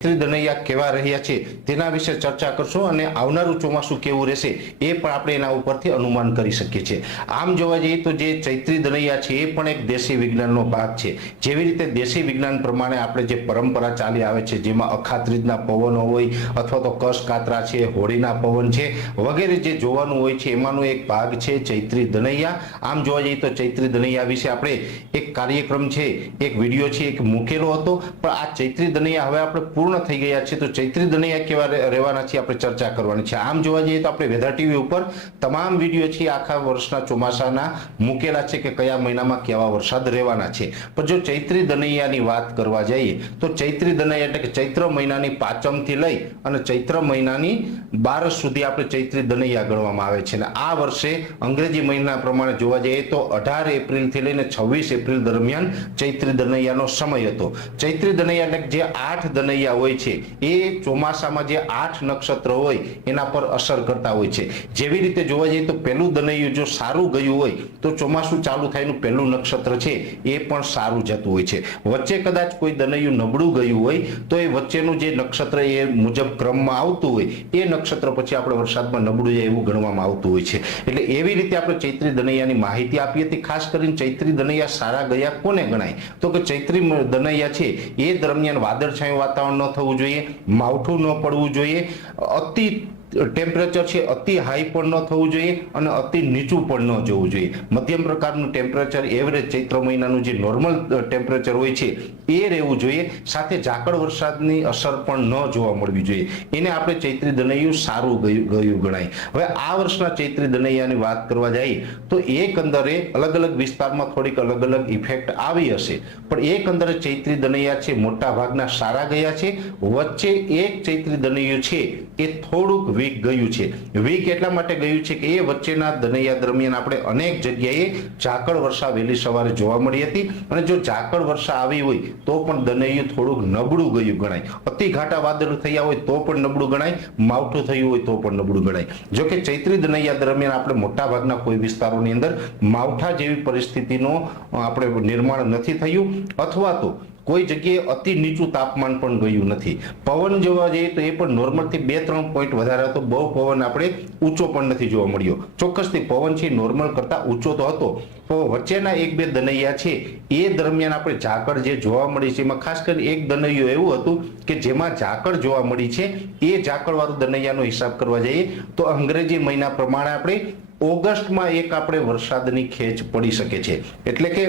ચૈત્રી દનૈયા કેવા રહ્યા છે તેના વિશે ચર્ચા કરશું અને આવનારું ચોમાસું કેવું રહેશે એ પણ આપણે એના ઉપરથી અનુમાન કરી શકીએ છીએ। આમ જોવા જઈએ તો જે ચૈત્રી દનૈયા છે એ પણ એક દેશી વિજ્ઞાનનો ભાગ છે। જેવી રીતે દેશી વિજ્ઞાન પ્રમાણે આપણે જે પરંપરા ચાલી આવે છે જેમાં અખાત્રીજના પવનો હોય અથવા તો કસ કાતરા છે, હોળીના પવન છે વગેરે જે જોવાનું હોય છે એમાંનો એક ભાગ છે ચૈત્રી દનૈયા। આમ જોવા જઈએ તો ચૈત્રી દનૈયા વિશે આપણે એક કાર્યક્રમ છે, એક વિડીયો છે એક મૂકેલો હતો, પણ આ ચૈત્રી દનૈયા હવે આપણે પૂર્ણ થઈ ગયા છે તો ચૈત્રી દનૈયા કેવા રહેવાના છે આપણે ચર્ચા કરવાની છે। આમ જોવા જઈએ તો આપણે વેધર ટીવી ઉપર તમામ વિડીયો છે આખા વર્ષના ચોમાસાના મૂકેલા છે કે કયા મહિનામાં કેવા વરસાદ રહેવાના છે। પણ જો ચૈત્રી દનૈયાની વાત કરવા જઈએ તો ચૈત્રી દનૈયા એટલે કે ચૈત્ર મહિનાની પાંચમથી લઈ અને ચૈત્ર મહિનાની 12 સુધી આપણે ચૈત્રી દનૈયા ગણવામાં આવે છે। અને આ વર્ષે અંગ્રેજી મહિના પ્રમાણે જોવા જઈએ તો 18 એપ્રિલથી લઈને 26 એપ્રિલ દરમિયાન ચૈત્રી દનૈયાનો સમય હતો। ચૈત્રી દનૈયા એટલે જે 8 દનૈયા હોય છે એ ચોમાસામાં જે 8 નક્ષત્ર હોય એના પર અસર કરતા હોય છે। જેવી રીતે જોવા જઈએ તો પહેલું દનૈયું જો સારું ગયું હોય તો ચોમાસું ચાલુ થાયનું પહેલું નક્ષત્ર છે એ પણ સારું જતું હોય છે। વચ્ચે કદાચ કોઈ દનૈયું નબળું ગયું હોય તો એ વચ્ચેનું જે નક્ષત્ર એ મુજબ ક્રમમાં આવતું હોય એ નક્ષત્ર પછી આપણે વરસાદમાં નબળું જાય એવું ગણવામાં આવતું હોય છે। એટલે એવી રીતે આપણે ચૈત્રી દનૈયાની માહિતી આપી હતી। ખાસ કરીને ચૈત્રી દનૈયા સારા ગયા કોને ગણાય તો કે ચૈત્રી દનૈયા છે એ દરમિયાન વાદળછાયું વાતાવરણ ન થવું જોઈએ, માવઠું ન પડવું જોઈએ, અતિ ટેમ્પરેચર છે અતિ હાઈ પણ ન થવું જોઈએ અને અતિ નીચું પણ ન જવું જોઈએ। મધ્યમ પ્રકારનું ટેમ્પરેચર એવરેજ ચૈત્ર મહિનાનું જે નોર્મલ ટેમ્પરેચર હોય છે એ રહેવું જોઈએ। સાથે ઝાકળ વરસાદની અસર પણ ન જોવા મળવી જોઈએ, એને આપણે ચૈત્રી દનૈયું સારું ગયું ગણાય। હવે આ વર્ષના ચૈત્રી દનૈયાની વાત કરવા જઈએ તો એકંદરે અલગ અલગ વિસ્તારમાં થોડીક અલગ અલગ ઇફેક્ટ આવી હશે, પણ એકંદરે ચૈત્રી દનૈયા છે મોટા ભાગના સારા ગયા છે। વચ્ચે એક ચૈત્રી દનૈયું છે એ થોડુંક વીક ગયું છે। વીક એટલા માટે ગયું છે કે એ વચ્ચેના દનૈયા દરમિયાન આપણે અનેક જગ્યાએ ઝાકળ વર્ષા વહેલી સવારે જોવા મળી હતી અને જો ઝાકળ વર્ષા આવી હોય તો પણ દનૈયું થોડુંક નબળું ગયું ગણાય। અતિ ઘાટા વાદળ થયા હોય તો પણ નબળું ગણાય, માવઠું થયું હોય તો પણ નબળું ગણાય। જો કે ચૈત્રી દનૈયા દરમિયાન આપણે મોટા ભાગના કોઈ વિસ્તારોની અંદર માવઠા જેવી પરિસ્થિતિનો આપણે નિર્માણ નથી થયું અથવા તો કોઈ જગ્યાએ અતિ નીચું તાપમાન પણ ગયું નથી। પવન જોવા જઈએ તો એ પણ નોર્મલથી 2-3 પોઈન્ટ વધારે હતો, બહુ પવન આપણે ઊંચો પણ નથી જોવા મળ્યો। ચોક્કસથી પવન છે નોર્મલ કરતા ઊંચો તો હતો, તો વચ્ચેના 1-2 દનૈયા છે એ દરમિયાન આપણે ઝાકળ જે જોવા મળી છે એમાં ખાસ કરીને એક દનૈયું એવું હતું કે જેમાં ઝાકળ જોવા મળી છે એ ઝાકળવાળું દનૈયાનો હિસાબ કરવા જઈએ તો અંગ્રેજી મહિના પ્રમાણે આપણે ઓગસ્ટમાં એક આપણે વરસાદની ખેંચ પડી શકે છે। એટલે કે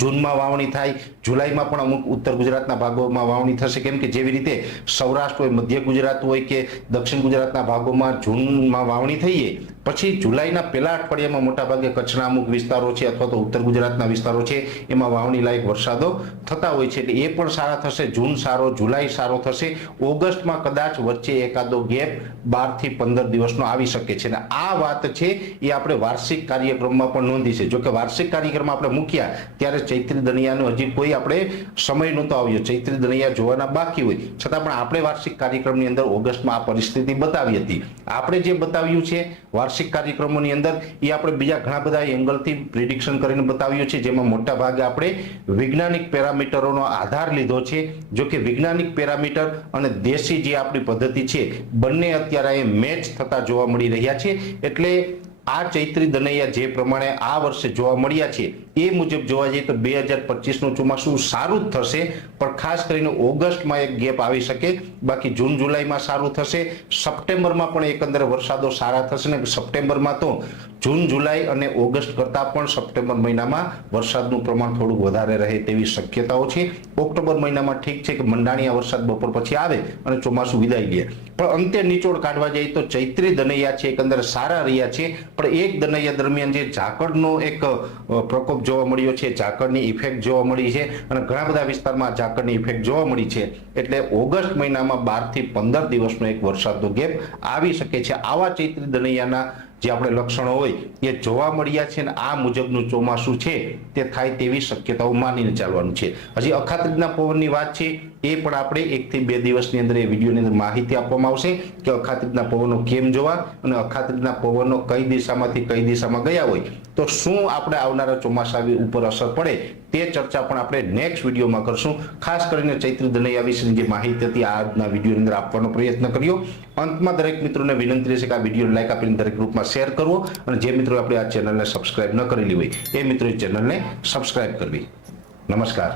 જૂનમાં વાવણી થાય, જુલાઈમાં પણ અમુક ઉત્તર ગુજરાતના ભાગોમાં વાવણી થશે, કેમ કે જેવી રીતે સૌરાષ્ટ્ર હોય, મધ્ય ગુજરાત હોય કે દક્ષિણ ગુજરાતના ભાગોમાં જૂનમાં વાવણી થઈએ પછી જુલાઈના પહેલા અઠવાડિયામાં મોટાભાગે કચ્છના અમુક વિસ્તારો છે અથવા તો ઉત્તર ગુજરાતના વિસ્તારો છે એમાં વાવણી લાયક વરસાદો થતા હોય છે, એટલે એ પણ સારા થશે। જૂન સારો, જુલાઈ સારો થશે, ઓગસ્ટમાં કદાચ વચ્ચે એકાદો ગેપ 12 થી 15 દિવસનો આવી શકે છે। અને આ વાત છે એ આપણે વાર્ષિક કાર્યક્રમમાં પણ નોંધી છે। જો કે વાર્ષિક કાર્યક્રમ આપણે મૂક્યા ત્યારે ચૈત્રી દનૈયાનો હજી કોઈ આપણે સમય નહોતો આવ્યો, ચૈત્રી દનૈયા જોવાના બાકી હોય છતાં પણ આપણે વાર્ષિક કાર્યક્રમની અંદર ઓગસ્ટમાં આ પરિસ્થિતિ બતાવી હતી। આપણે જે બતાવ્યું છે વાર્ષિક કાર્યક્રમોની અંદર એ આપણે બીજા ઘણા બધા એંગલથી પ્રિડિક્શન કરીને બતાવ્યું છે, જેમાં મોટા ભાગે આપણે વૈજ્ઞાનિક પેરામીટરોનો આધાર લીધો છે। જો કે વૈજ્ઞાનિક પેરામીટર અને દેશી જે આપણી પદ્ધતિ છે બંને અત્યારે મેચ થતા જોવા મળી રહ્યા છે। એટલે આ ચૈત્રી દનૈયા જે પ્રમાણે આ વર્ષે જોવા મળ્યા છે એ મુજબ જોવા જઈએ તો 2025નું ચોમાસું સારું જ થશે, પણ ખાસ કરીને ઓગસ્ટમાં એક ગેપ આવી શકે, બાકી જૂન જુલાઈમાં સારું થશે। સપ્ટેમ્બરમાં પણ એકંદરે વરસાદો સારા થશે ને સપ્ટેમ્બરમાં તો જૂન જુલાઈ અને ઓગસ્ટ કરતાં પણ સપ્ટેમ્બર મહિનામાં વરસાદનું પ્રમાણ થોડું વધારે રહે તેવી શક્યતાઓ છે। ઓક્ટોબર મહિનામાં ઠીક છે કે મંડાણીયા વરસાદ બપોર પછી આવે અને ચોમાસું વિદાય લે, પણ અંતે નિચોડ કાઢવા જઈએ તો ચૈત્રી દનૈયા છે એકંદરે સારા રહ્યા છે। પણ એક દનૈયા દરમિયાન જે ઝાકળનો એક પ્રકોપ જોવા મળ્યો છે, ઝાકળની ઇફેક્ટ જોવા મળી છે અને ઘણા બધા વિસ્તારમાં ઝાકળની ઇફેક્ટ જોવા મળી છે, એટલે ઓગસ્ટ મહિનામાં 12 થી 15 દિવસનો એક વરસાદનો ગેપ આવી શકે છે। આવા ચૈત્રી દનૈયાના જે આપણે લક્ષણો હોય એ જોવા મળ્યા છે અને આ મુજબનું ચોમાસું છે તે થાય તેવી શક્યતાઓ માનીને ચાલવાનું છે। હજી અખાત્રીજના પવનની વાત છે એ પણ આપણે 1 થી 2 દિવસની અંદર એ વિડીયોની અંદર માહિતી આપવામાં આવશે કે અખાત્રીજના પવનો કેમ જોવા અને અખાત્રીજના પવનો કઈ દિશામાંથી કઈ દિશામાં ગયા હોય તો શું આપણે આવનારા ચોમાસા ઉપર અસર પડે તે ચર્ચા પણ આપણે નેક્સ્ટ વિડીયોમાં કરશું. ખાસ કરીને ચૈત્રી દનૈયા વિશેની જે માહિતી હતી આજના વિડીયોની અંદર આપવાનો પ્રયત્ન કર્યો. અંતમાં દરેક મિત્રોને વિનંતી રહેશે કે આ વિડીયો લાઈક આપીને દરેક ગ્રુપમાં શેર કરવો અને જે મિત્રો આપણે આ ચેનલને સબસ્ક્રાઇબ ન કરેલી હોય એ મિત્રોએ ચેનલને સબસ્ક્રાઇબ કરવી. નમસ્કાર.